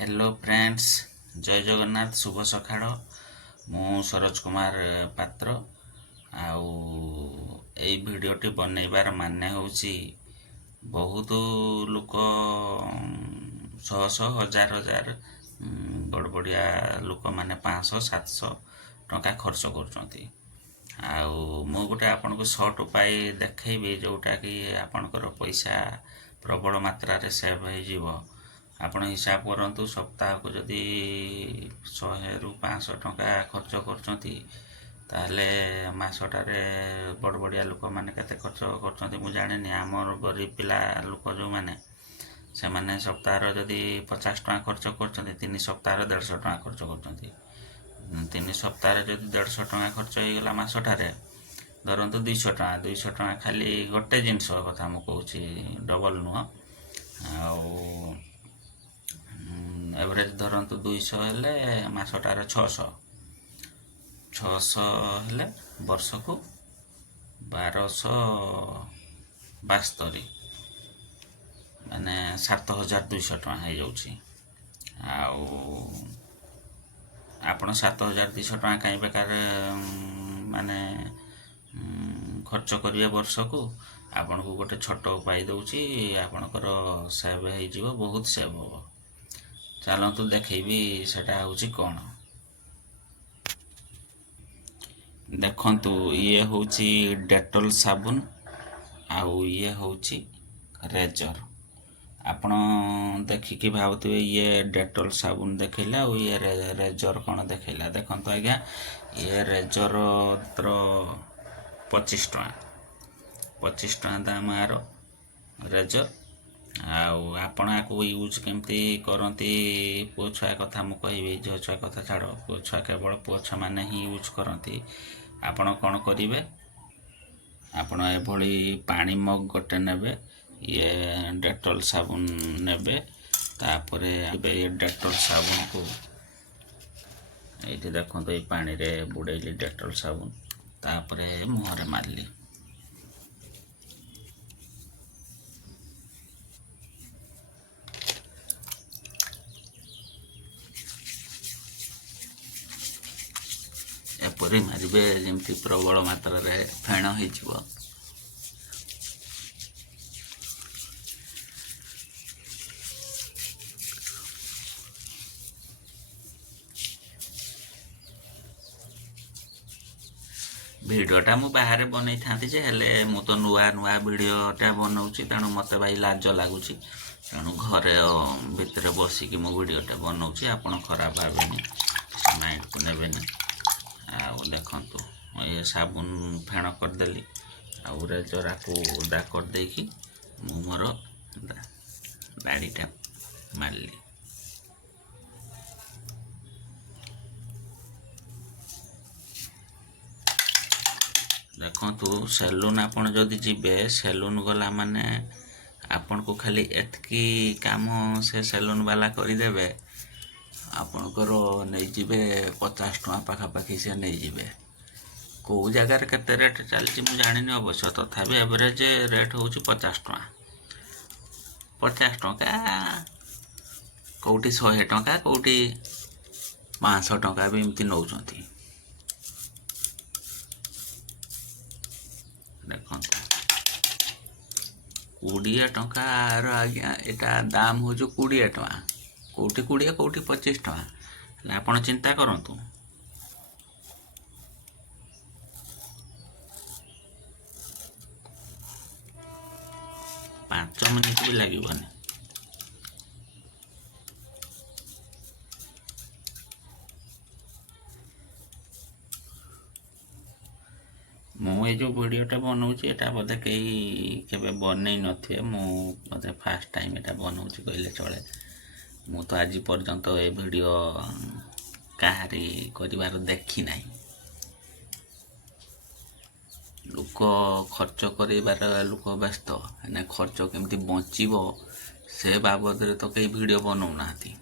Hello friends, जय जगन्नाथ। शुभ सकाळ। मु सरोज कुमार पात्र। आउ एई भिडियोटी बनैबार मान्य होउची बहुत लोक शह शह हजार हजार बड़बड़िया लोक माने 500-700 टंका खर्च करुचंती। आउ मु गोटे आपनको शॉर्ट उपाय देखैबी जोटा कि आपनकर पैसा प्रबल मात्रा रे सेव हो जीवो। आपण हिसाब करंतु सप्ताह को जदि 100 ରୁ 500 टंका खर्च करचंती ताहले मासटारे बड़बड़िया लोक माने केते खर्च करचंती मु जानिनी। आमर गरीब पिला लोक जो माने से माने सप्ताह जदि 50 टंका खर्च करचंती 3 सप्ताह 150 टंका खर्च करचंती। 3 सप्ताह जदि 150 टंका खर्च हो गला मासटारे धरंतु 200 टंका खाली गोटे जिनस कथा मु कहूची, डबल नुह। आउ एवरेज धरंतु 200 हेले मासटारे 600 हेले वर्ष को 1272 माने 7200 टंका हो जाउची। आउ आपण 7200 टंका कहीं बेकार माने खर्च करिए वर्ष को। आपन को गोटे छोट उपाय दउची, आपनकर सेव हो जीवो, बहुत सेव हो। चलतु देखैबी सेटा होची कोन। देखंतु ये होची डेटॉल साबुन आउ ये होची रेजर। आपण देखिकी भावतुवे ये डेटॉल साबुन देखैला और ये रेजर कोन देखैला। देखंतु आज्ञा ये रेजर 25 टंका दाम आरो रेजर। आउ आपण आकु यूज केमती करंती पुओ छुआ कथा मु कहबी, झियो छुआ कथा छाड़। पुओ छुआ केवल पुओ छुआ माने ही यूज करंती। आपण कोन करिवे, आपण एभली पानी मग गोटे नेबे, ये डेटॉल साबुन नेबे, तापरे ये डेटॉल साबुन को एठी देखंतु ए पानी रे बुडैली डेटॉल साबुन, तापरे मुहरे मारली। एपरी मारिबे जेमती प्रबल मात्रा रे फेण हो जीवो। भिडियोटा मु बाहर बनै थांती जे हेले मु तो नुआ नुआ भिडियोटा बनाउची, तेणु मते भाई लाज लागुची। तेणु घरे भितरे बसिकी मु भिडियोटा बनाउची, आपण खराब भाबेनी, माइंड को नेबेनी। आउ देखंतु ये साबुन फेण कर देली, आउ रेजरा को ओदा कर देकी मु मोर दाढ़ीटा मारली। देखंतु सैलून आपण जदि जीबे, सैलून गला माने आपण को खाली एतकी काम से सैलून वाला करि देबे, आपणकर नहीं जीवे 50 टंका पाखापाखि से नहीं जीवे। कौ जगार केते रेट चलती मु जानिनी अवश्य, तथापि एवरेज रेट होची 50 टंका। 50 टंका कौटी 100 टंका कौटी 500 टंका भी एमती नौचंती। देखंतु 20 टंका रो आज्ञा एटा दाम हो जो 20 टंका, कौटी 20 कौटी 25 टंका। आपण चिंता करंतु। पांच मिनिट भी लागिबनी। मु ये जो वीडियोटा बनाऊची एटा बोधे कई केबे बनै नथिए, मु बोधे फर्स्ट टाइम एटा बनाऊची कहले चले। मु तो आज पर्यंत ए वीडियो काहारी करिवार देखी नाही। लोक खर्च करिवार लोक व्यस्त ने खर्च केमती बंचीबो से बाबद रे तो कई वीडियो बनाउ नाथी।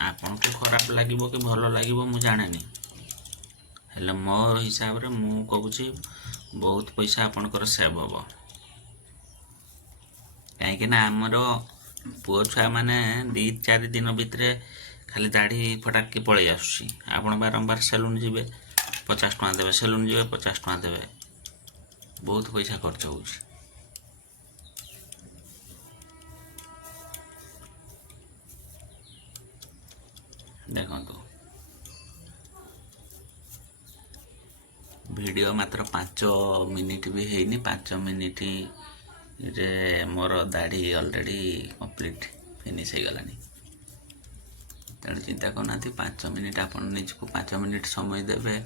आपन को खराब लागिबो कि भलो लागिबो मु जानेनी, हेले मोर हिसाब रे मु कहूची बहुत पैसा आपनकर सेव होबो। काहे कि ना हमरो पुओ छुआ मैंने 2-4 दिन भितर खाली दाढ़ी फटाक पलि आसुची आपण बारंबार सेलून जी 50 टଙ୍କା देवे सेलून जी 50 टଙ୍କା देवे बहुत पैसा खर्च हो देखो वीडियो मात्र 5 मिनिट भी है 5 मिनिट रे मोर दाढ़ी ऑलरेडी कंप्लीट फिनिश हो गलानी तेणु चिंता करना 5 मिनिट आपण निजको 5 मिनिट समय देवे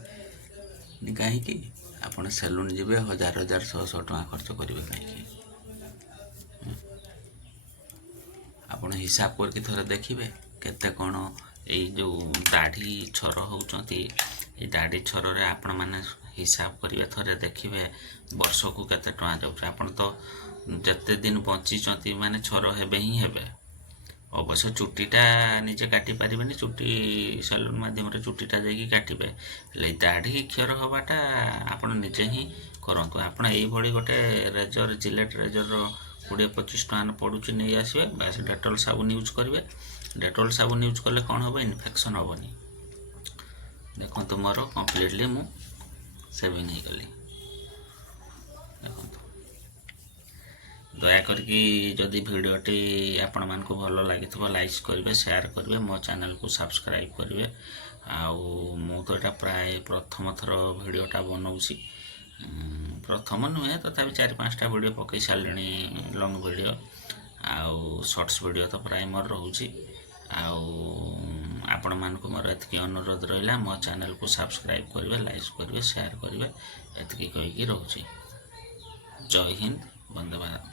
कहीं आपण सेलून जी 1000-1100 टଙ୍କା खर्च करेंगे कहीं आपण हिसाब करके थोड़े देखिए केते कौन यही जो दाढ़ी छर होती दाढ़ी छर रे आपण माने हिसाब करिवे थोड़े देखिए वर्ष को केते टଙ୍କା जाउछ आपण तो जते दिन बंची माने छर हेबे ही हेबे अवश्य चुट्टीटा निजे काटी पारे चुट्टी सैलून मध्यम चुट्टीटा जाकि काटे हेल्ले दाढ़ी क्षर हवाटा आपण निजे ही करतु आपण यही गोटे रेजर जिलेट रेजर 20-25 टଙ୍କା पड़ुची नहीं आसवे बास डेटॉल साबुन यूज करेंगे डेटॉल साबुन यूज कले कौन हम इन्फेक्शन हेनी देखो तो मोर कम्प्लीटली मु सेविंग हो गली देखो दया करके जदि भिडटी आपण मान को भल लगी लाइक करेंगे शेयर करेंगे मो चैनल को सब्सक्राइब करेंगे आउ मु तो यहाँ प्राय प्रथम थर भिडटा बनाऊँगी प्रथम नुहे तथा 4-5टा वीडियो पकई सारे लंग वीडियो आउ शॉर्ट्स वीडियो तो प्राय मोर रोचे आपण मानक मोर एतिकी अनुरोध रहा मो चैनल को सब्सक्राइब करेंगे लाइक करेंगे शेयर करेंगे एतिकी कहीकि रोचे जय हिंद वंदे मातरम।